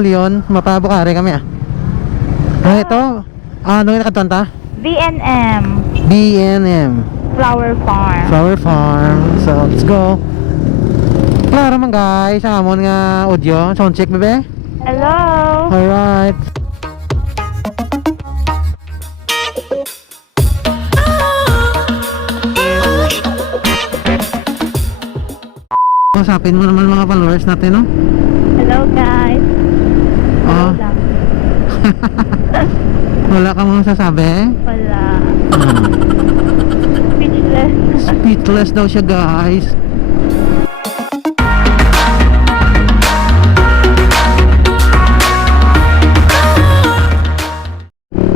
Leon, mapabukari kami ah. Ito, ano yung nakatanta? B&M B&M Flower Farm. Flower Farm. So, let's go. Klaro man guys, ang amon nga audio. Sound check, bebe? Hello. Alright. Usapin mo naman mga followers natin, no? Hello guys. Hello Oh. lang. Wala kang mga sasabi? Wala. Speechless. Speechless daw siya guys.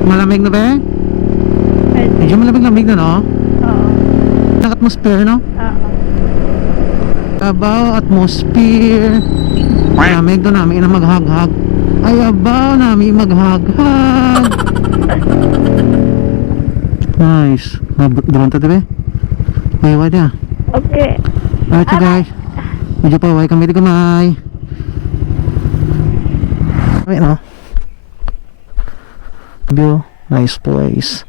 Malamig na ba? Pwede. Medyo malamig na, no? Oo. Ang atmosphere, no? Oo. Abaw, atmosphere. Malamig doon namin na maghaghag. Ay, abaw namin maghaghag. Nice. Drone to diba? Paway na. Okay. Alright so guys, medyo paway kami di kamay. Ay no. View, nice place.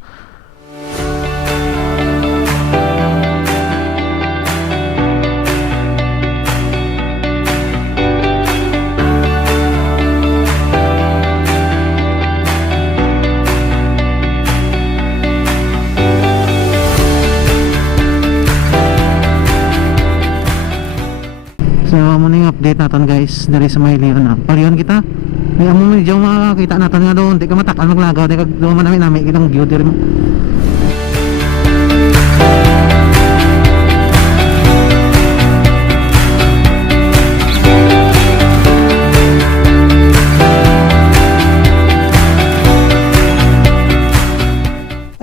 So muna yung update natin guys dari sa may Leon na Leon kita may amo mo dyan makakita natin nga doon di ka matakal maglagaw di ka doon man namin kitang view diri mo.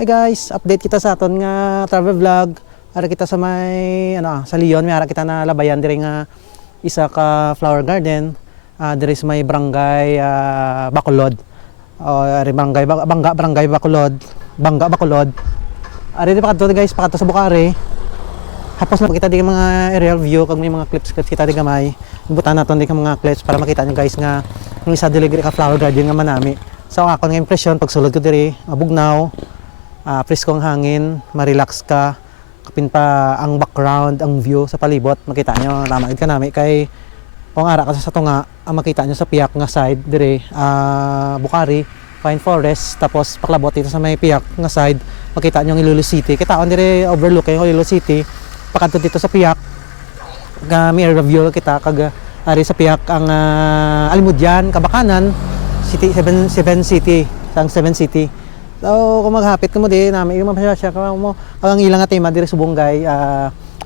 Hi guys, update kita sa aton nga travel vlog. Ara kita sa may sa Leon, may ara kita na labayan diri nga isa ka flower garden. Diri sa may barangay Bacolod. Ari barangay Bacolod, Bangga Bacolod. Ari di pa kadto guys, pa kadto sa Bukari. Hapos na kita di mga aerial view kag may mga clips kita di gamay. Ibutan naton di ka mga clips para makita nyo guys nga yung isa dili ka flower garden nga manami. So ako nga impression pag sulod ko diri, mabugnaw. Presko ang hangin, ma-relax ka, kapin pa ang background, ang view sa palibot, makita nyo, ramagid ka namin kay kung ara ka sa tunga, ang makita nyo sa piyak nga side, dire, Bukari, Pine Forest, tapos paklabot dito sa may piyak nga side, makita nyo ang Iloilo City, kitaon dire overlook yung Iloilo City, pakanto dito sa piyak, may review kita, kag ari sa piyak ang Alimudyan, Kabakanan, City, 7 City, ang 7 City. So, kung maghapit ka mo di, namin yung mapasya ka mo, ang ilang tema diri sa Bungay,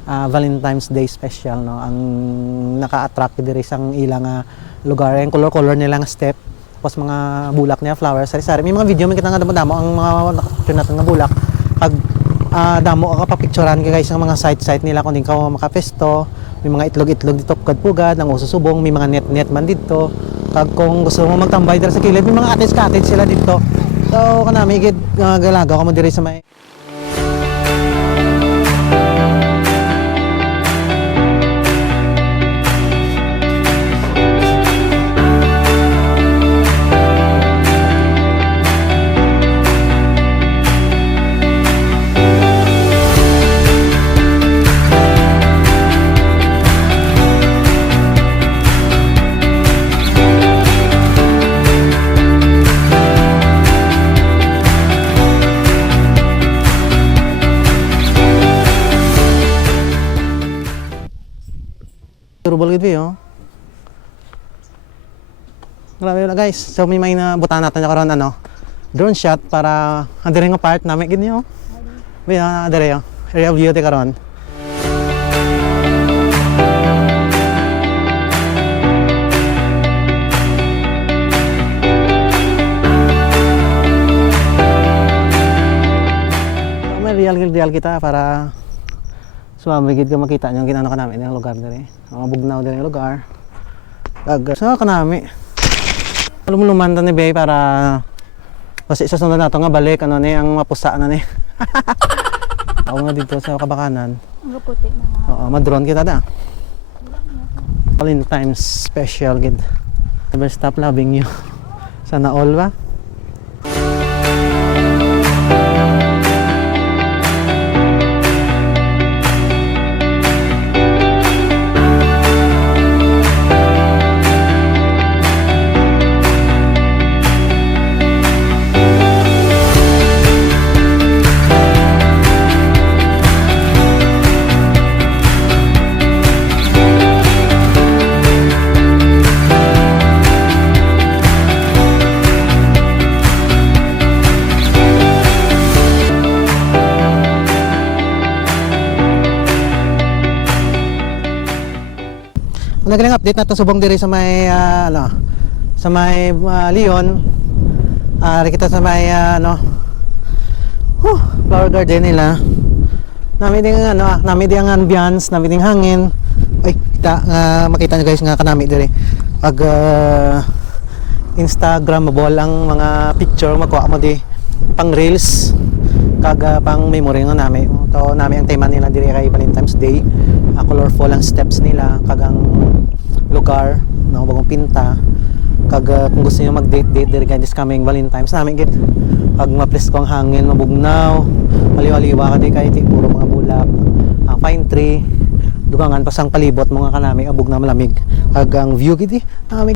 Valentine's Day special, no? Ang naka-attract diri sang ilang lugar, yung color-color nilang step, tapos mga bulak niya, flowers, sari-sari. May mga video man kita nga damo-damo, ang mga nakapicture natin nga bulak, pag damo ka papicturean ka guys, ang mga site-site nila, kung di ka makapesto, may mga itlog-itlog dito, pugad-pugad, ng ususubong, may mga net-net man dito, kag kung gusto mo magtambay diri sa kilid, may mga cottage sila dito. So, kanami igid galagaw ka mo diri sa may turbo gid oh. Grabe na guys. So may nabutan natin karon drone shot para adire nga part namin gid niyo. May adire area view te karon. So, may real kita para sumamigid ka makita nyo ang ginano ka namin yung lugar dali. Mga bugnaw dali yung lugar. Saan ka namin? Lumuluman ni Bay para kasi isa sunod nato nga balik ni ang mapusa ni. Ako nga dito sa Kabakanan. Ang puti na nga. Oo, madrone kita da. Valentine's special gid. Never stop loving you. Sana all ba? Ang nagaling update natin subong diri sa may sa may Leon. Ari kita sa may flower garden nila. Nami ding nami ding ang ambiance, nami ding hangin. Ay kita makita nyo guys nga kanami diri. Pag Instagramable ang mga picture makuha mo di pang reels kag pang memory nga nami. To nami ang tema nila diri kay Valentine's Day. Colorful ang steps nila kag ang lugar no bagong pinta kag kung gusto niyo mag-date diri guys this coming Valentine's namin gid pag ma-please ko ang hangin mabugnaw maliw-aliwa ka di kay puro mga bulak ang pine tree dugangan pasang palibot mga kanami abog na malamig kag ang view gid nami